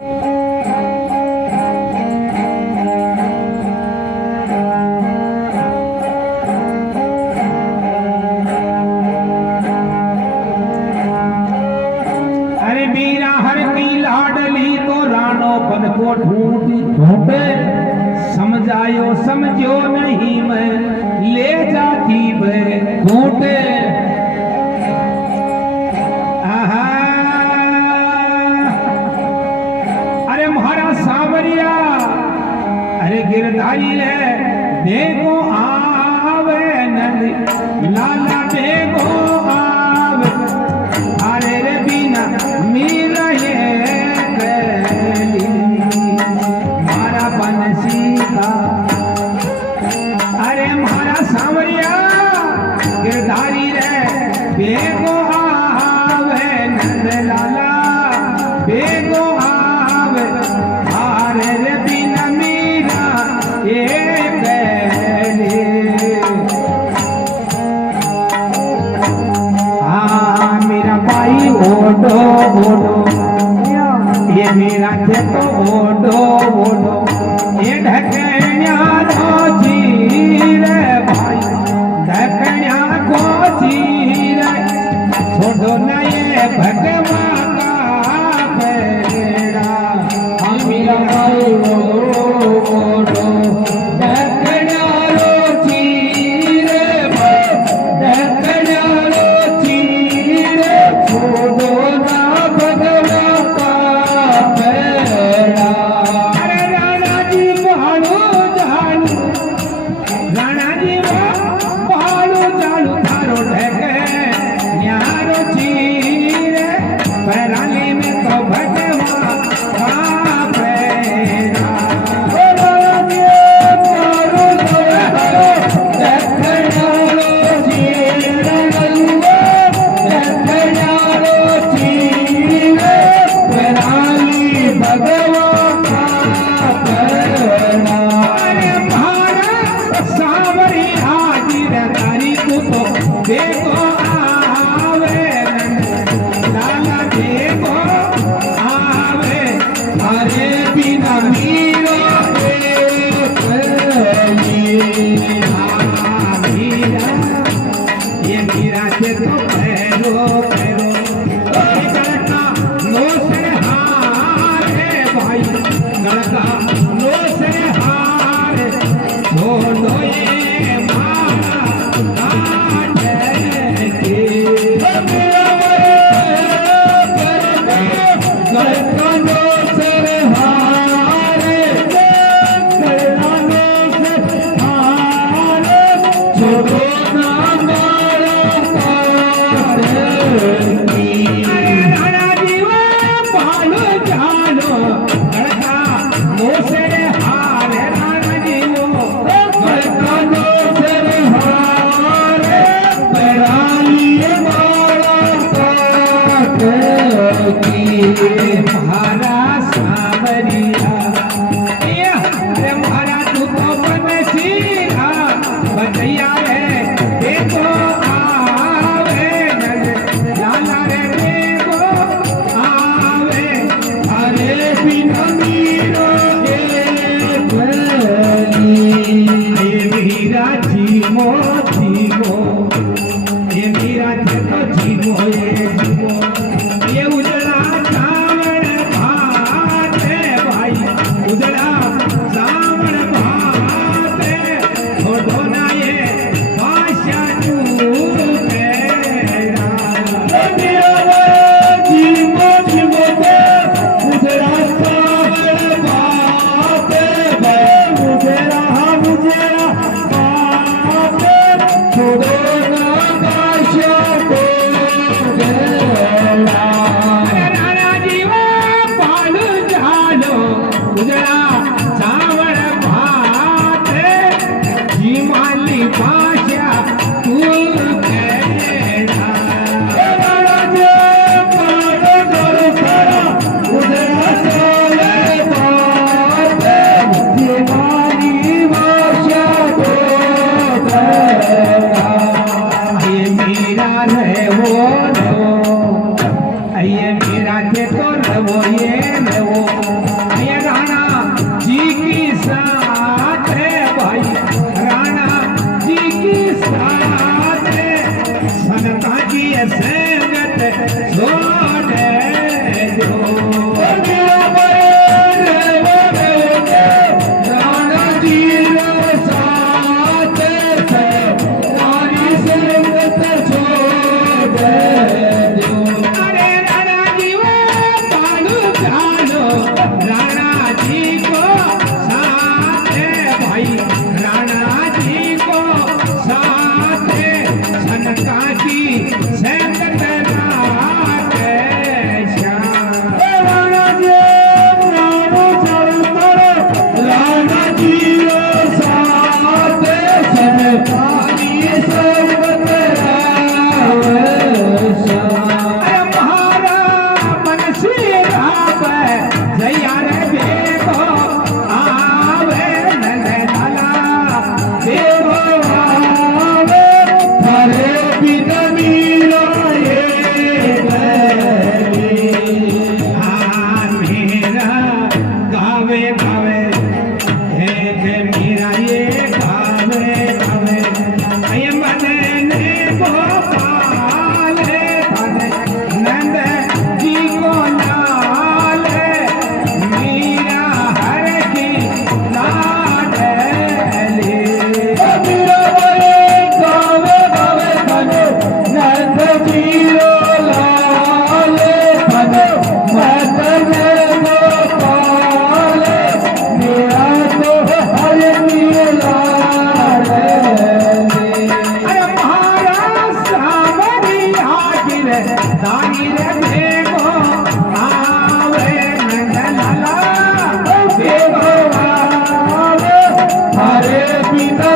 अरे मीरा हर की लाडली तो रानो पद को ढूंढे समझायो समझो नहीं मैं ले जाती मैं ढूंढे अरे महाराज सावरिया अरे गिरधारी है देखो आवे नदी लाला देखो आवे अरे रे बिना मीरा ये कैली मारा बंसी का अरे मारा सांवरिया गिरधारी रे बेगो आवे नंद लाला बेगो आवे अरे रे बिना मीरा ये कैली मेरा भाई ओडो ओडो ये मेरा खेत ओडो ओडो ये ढकनिया को चीरे भाई ढकनिया को चीरे छोड़ो न ये भगवान का बेड़ा मेरा भाई ओडो ओडो ढकनिया रो चीरे भाई ढकनिया रो चीरे छोड़ो ना भगवान का बेड़ा अरे राणा जी पहाड़ो जालू राणा जी पहाड़ो जालू थारो ढके न्यारो चीरे पैराली में तो भगवान का बेड़ा देखो आवे लाला देखो आवे अरे बिना मीरा मीरा ये मीरा के तो पैरो पैरो गड़का नो से हार है भाई गड़का नो से हार छोड़ो ये मारा महारा सावरिया अरे महारा तू तो बनसीरा बचैया रे देखो आवे लाला रे देखो आवे अरे बिना मीरा ये मीरा जीवो जीवो ये मीरा तो जीवो ये जीवो ये उजड़ा सावण भात है भाई उजड़ा सावण भात है छोड़ो ना ये भाषा तू तेरा जीवो जीवो उजड़ा सावण भात है भाई उजड़ा भात छोड़ो ना भाषा तू तेरा संगत छोड़े जो राणा जी रो साथ रानी संगत छोड़े जो अरे राणा जी वो पालू चालो राणा जी को साथ भाई राणा जी को साथ सनका की संगत नाथ श्याम राणा जी राणो चलतर राणा जी रो साथ सनका की संगत अरे महारा मन से आवे जया रे देखो आवे नंद लाला देखो आवे थारे बिन मीरा ये गली मेरा गावे गावे हे मीरा ये गावे गावे अय मन ने गोपाल नंद जी को लाल मीरा हर की लाडली मीरा बोले गावे गावे गावे नंद जी रो लाल मत ने गोपाल मीरा तो हर की लाडली अरे महाराज सावरी हाजिर दानिर देखो आवे नंद लाला देखो आवे हरे पिता